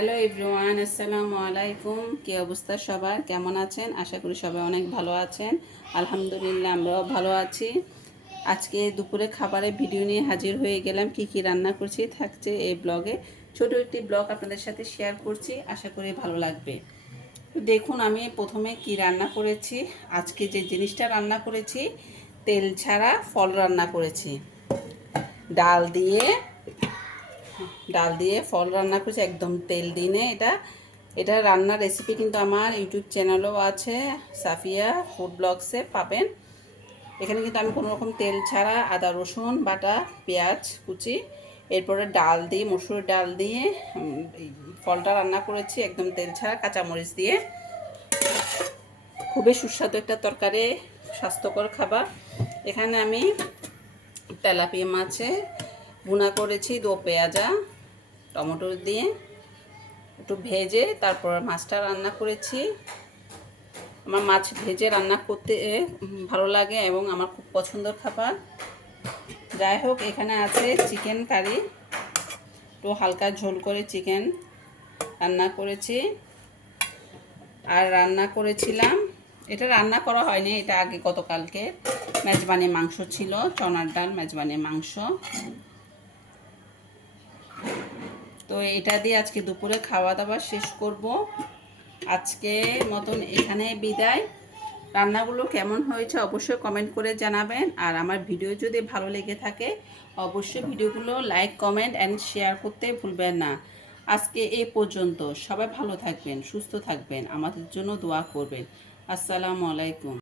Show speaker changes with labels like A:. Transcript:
A: Hello everyone আসসালামু আলাইকুম কি অবস্থা সবার? কেমন আছেন? আশা করি সবাই অনেক ভালো আছেন। আলহামদুলিল্লাহ, আমরাও ভালো আছি। আজকে দুপুরে খাবারের ভিডিও নিয়ে হাজির হয়ে গেলাম। কি কি রান্না করছি থাকছে এই ব্লগে। ছোট একটি ব্লগ আপনাদের সাথে শেয়ার করছি। আশা করি ভালো লাগবে। দেখুন, আমি প্রথমে কি রান্না করেছি। আজকে যে জিনিসটা রান্না করেছি, তেল ছাড়া ফল রান্না করেছি। ডাল দিয়ে ডাল দিয়ে ফল রান্না করেছি, একদম তেল দিনে এটা। এটা রান্নার রেসিপি কিন্তু আমার ইউটিউব চ্যানেলও আছে, সাফিয়া ফুড ব্লগসে পাবেন। এখানে কিন্তু আমি কোনো রকম তেল ছাড়া আদা, রসুন, বাটা, পেঁয়াজ, কুচি, এরপরে ডাল দিয়ে, মসুর ডাল দিয়ে ফলটা রান্না করেছি, একদম তেল ছাড়া কাঁচামরিচ দিয়ে। খুবই সুস্বাদু একটা তরকারি, স্বাস্থ্যকর খাবার। এখানে আমি তেলাপিয়া মাছে ভুনা করেছি, দো পেঁয়াজা। টমেটো দিয়ে একটু ভেজে তারপর মাছটা রান্না করেছি। আমার মাছ ভেজে রান্না করতে ভালো লাগে এবং আমার খুব পছন্দের খাবার। যাই হোক, এখানে আছে চিকেন কারি। একটু হালকা ঝোল করে চিকেন রান্না করেছি। আর রান্না করেছিলাম, এটা রান্না করা হয়নি, এটা আগে গতকালকে মেজবানি মাংস ছিল, চনার ডাল মেজবানি মাংস। তো এটা দিয়ে আজকে দুপুরে খাওয়া দাওয়া শেষ করব। আজকে মতন এখানে বিদায়। রান্নাগুলো কেমন হয়েছে অবশ্যই কমেন্ট করে জানাবেন। আর আমার ভিডিও যদি ভালো লেগে থাকে, অবশ্যই ভিডিওগুলো লাইক কমেন্ট অ্যান্ড শেয়ার করতে ভুলবেন না। আজকে এই পর্যন্ত। সবাই ভালো থাকবেন, সুস্থ থাকবেন। আমাদের জন্য দোয়া করবেন। আসসালামু আলাইকুম।